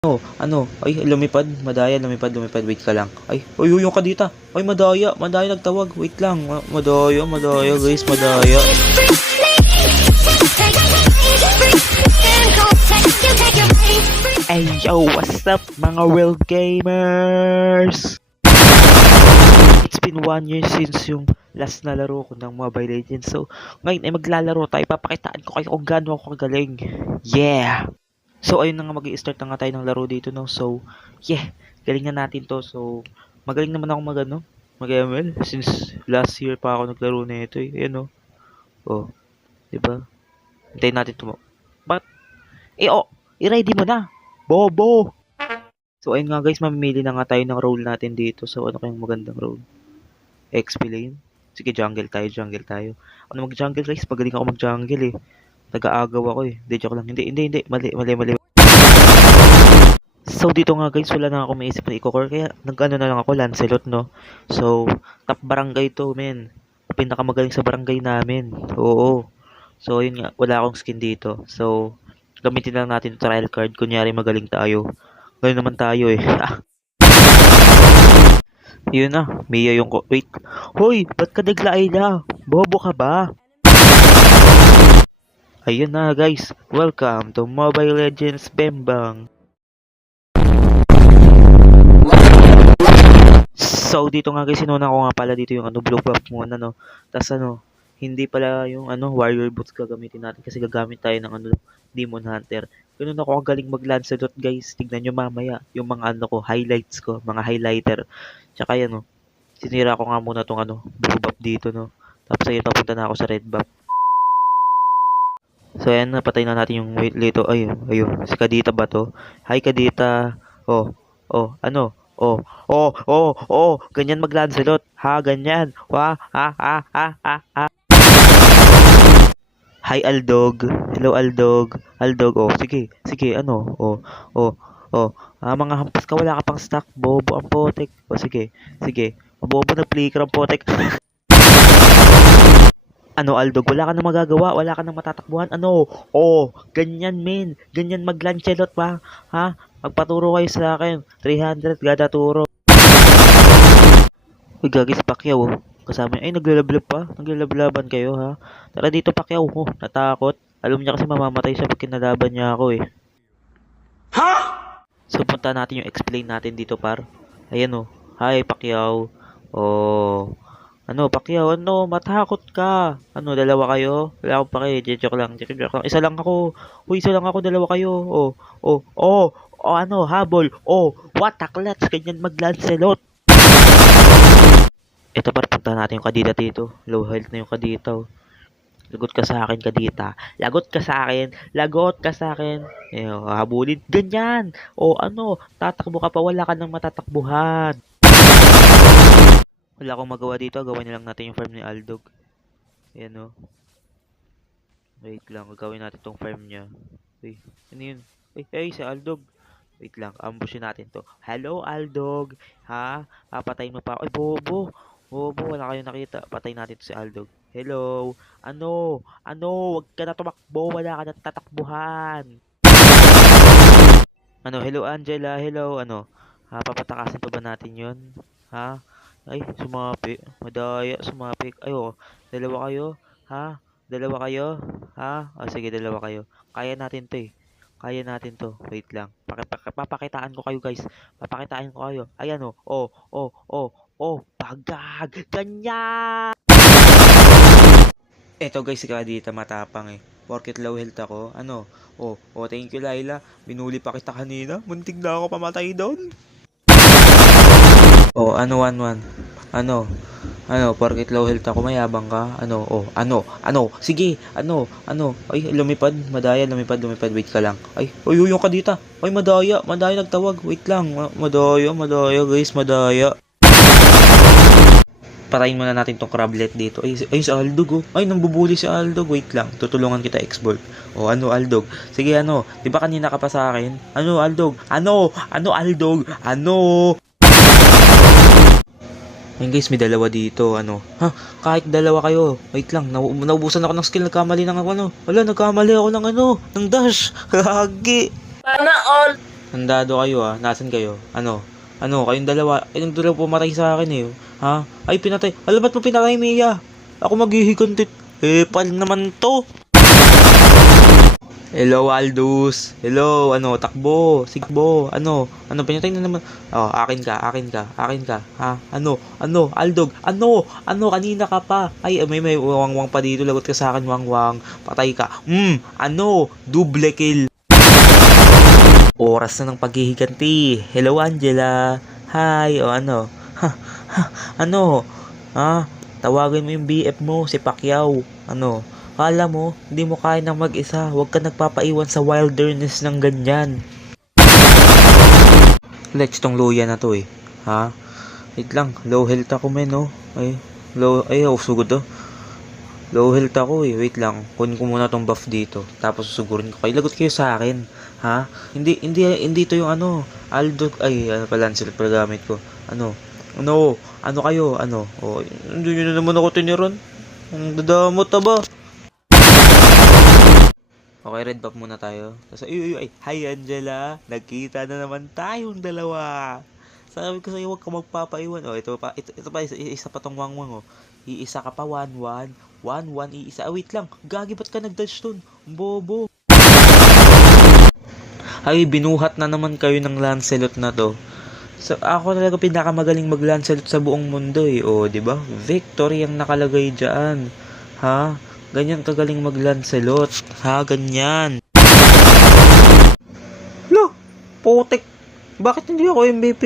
Ay, lumipad, lumipad, wait ka lang. Ay, yung kadita. Ay, madaya, nagtawag, wait lang. Madaya, guys, madaya. Hey, yo, what's up, mga world gamers? It's been 1 year since yung last na laro ko ng Mobile Legends. So, ngayon ay maglalaro tayo. Papakitaan ko kayo kung gaano ako kagaling. Yeah! So, ayun na nga, mag-i-start na nga tayo ng laro dito, no? So, yeah, galing na natin to. So, magaling naman ako mag-ML. Since last year pa ako naglaro na ito, eh. Ayan, no? Oh, diba? Hintayin natin to. But, i-ready mo na. Bobo! So, ayun nga, guys, mamimili na nga tayo ng role natin dito. So, ano kayang magandang role? XP lane? Sige, jungle tayo. Ano mag-jungle, guys? Magaling ako mag-jungle, eh. Taga-agaw ako, eh. Hindi, joke lang. Hindi. Mali. So, dito nga guys, wala na ako maisip na i-core. Kaya, nag-ano na lang ako, Lancelot, no? So, top barangay to, men. Pinakamagaling sa barangay namin. Oo. So, yun nga, wala akong skin dito. So, gamitin lang natin yung trial card. Kunyari, magaling tayo. Ngayon naman tayo, eh. Yun na, Mia yung ko. Wait. Hoy, ba't ka nagla, Ayla? Bobo ka ba? Ayun na, guys. Welcome to Mobile Legends Bembang. So, dito nga guys, sinuna ko nga pala dito yung blue buff muna, no. Tapos hindi pala yung warrior boots gagamitin natin kasi gagamit tayo ng demon hunter. Ganun ako kagaling mag-Lancelot, guys. Tignan nyo mamaya yung mga highlights ko, mga highlighter. Tsaka yan, sinira ko nga muna tong blue buff dito, no. Tapos ayun, papunta na ako sa red buff. So, ayan, napatay na natin yung wait dito. Ayun, si Kadita ba to? Hi, Kadita. Ganyan mag-Lancelot. Ha, ganyan. Ha. Hi, Aldog. Hello, Aldog. Sige, mga hampas ka, wala ka pang stock. Bobo ang potek. Sige. Bobo na flicker ang potek. Aldog, wala ka na magagawa, wala ka na matatakbuhan. Ganyan, men. Ganyan mag-Lancelot pa. Ha? Magpaturo kayo sa akin. 300, gada turo. Uy, gagi si Pacquiao, kasama niya. Ay, naglalablaban kayo, ha? Tara dito, Pacquiao. Natakot. Alam niya kasi mamamatay siya pag kinalaban niya ako, eh. Ha? So, punta natin yung explain natin dito, par. Ayan, Hi, Pacquiao. Pacquiao, matakot ka. Dalawa kayo? Wala akong pake, joke lang. Isa lang ako. Isa lang ako, dalawa kayo. Habol. What taklats, ganyan mag-Lancelot. Ito, par, punta natin yung kadita dito. Low health na yung kadita, Lagot ka sa akin, kadita. Lagot ka sa akin. Habulin. Ganyan. Tatakbo ka pa, wala ka nang matatakbuhan. Wala akong magawa dito. Gawin na lang natin yung farm ni Aldog. Ayan, Wait lang. Gagawin natin tong farm niya. Uy, ano yun? Si Aldog. Wait lang. Ambushin natin to. Hello, Aldog. Ha? Papatayin mo pa. Ay, bobo. Wala kayong nakita. Patay natin to si Aldog. Hello. Wag ka na tumakbo. Wala ka na tatakbuhan. Hello, Angela. Hello. Papatakasin pa ba natin yun? Ha? Ay, sumapi. Madaya, sumapi. Dalawa kayo? Ha? Dalawa kayo? Ha? Sige, dalawa kayo. Kaya natin to, eh. Kaya natin to. Wait lang. Papakitaan ko kayo, guys. Papakitaan ko kayo. Ayan, Bagag! Ganyan! Eto, guys, si Kadita matapang, eh. Porket low health ako. Thank you, Laila. Binuli pa kita kanina. Muntik na ako pamatay doon. 1-1. Porket low health ako, mayabang ka. Sige, Ay, lumipad, wait ka lang. Yung kadita. Ay, madaya, nagtawag, wait lang. Madaya, guys, madaya. Patayin muna natin tong crablet dito. Ay, si Aldog, Ay, nambubuli si Aldog. Wait lang, tutulungan kita, X-Bolt. Aldog? Sige, di ba kanina ka pa sa akin? Aldog? Aldog? Ayun, guys, may dalawa dito, kahit dalawa kayo. Wait lang, naubusan ako ng skill, nagkamali ng nagkamali ako ng dash. Hagi. Sana all. Nandado kayo Nasaan kayo? Ano? Kayong dalawa pumatay sa akin eh. Ha? Ay, pinatay. Alam ba't mo pinatay, Mia? Ako maghihigantit. Pal naman to. Hello, Aldous. Hello, takbo. Sigbo. Pinatay na naman. Oh, akin ka. Ha? Aldog. Kanina ka pa. Ay, may wangwang pa dito. Lagot ka sa akin, wangwang. Patay ka. Double kill. Oras na ng paghihiganti. Hello, Angela. Hi, Ha, ano? Ha? Tawagin mo yung BF mo, si Pacquiao. Kala mo, hindi mo kaya nang mag-isa. Huwag ka nagpapaiwan sa wilderness ng ganyan. Let's tong luya na to eh. Ha? Wait lang, low health ako men sugod to. Low health ako eh. Wait lang, kunin ko muna tong buff dito. Tapos susugurin ko kayo. Lagot kayo sa akin. Ha? Hindi to yung Aldo, Lancelot pala gamit ko. Kayo? Hindi nyo na naman ako tiniron. Ang dadamot ba? Okay, red buff muna tayo. Tapos, hi Angela! Nagkita na naman tayong dalawa! Sabi ko sa'yo, huwag ka magpapaiwan. Ito pa, isa pa tong wangwang Iisa ka pa, 1-1. 1-1, iisa. Wait lang. Gagi, ba't ka nag-dodge dun? Bobo. Ay, binuhat na naman kayo ng Lancelot na to. So, ako talaga pinakamagaling mag-Lancelot sa buong mundo eh. Di ba? Victory ang nakalagay dyan. Ha? Ganyan kagaling mag-Lancelot. Ha? Ganyan. Lo! Putek! Bakit hindi ako MVP?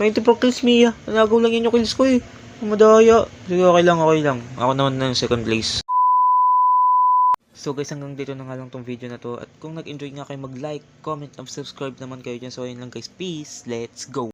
24 kills, Mia. Nagaw lang yun yung kills ko eh. Madaya. Sige, okay lang. Ako naman na yung second place. So guys, hanggang dito na nga lang tong video na to. At kung nag-enjoy nga kayo, mag-like, comment, and subscribe naman kayo dyan. So ayun lang guys, peace, let's go!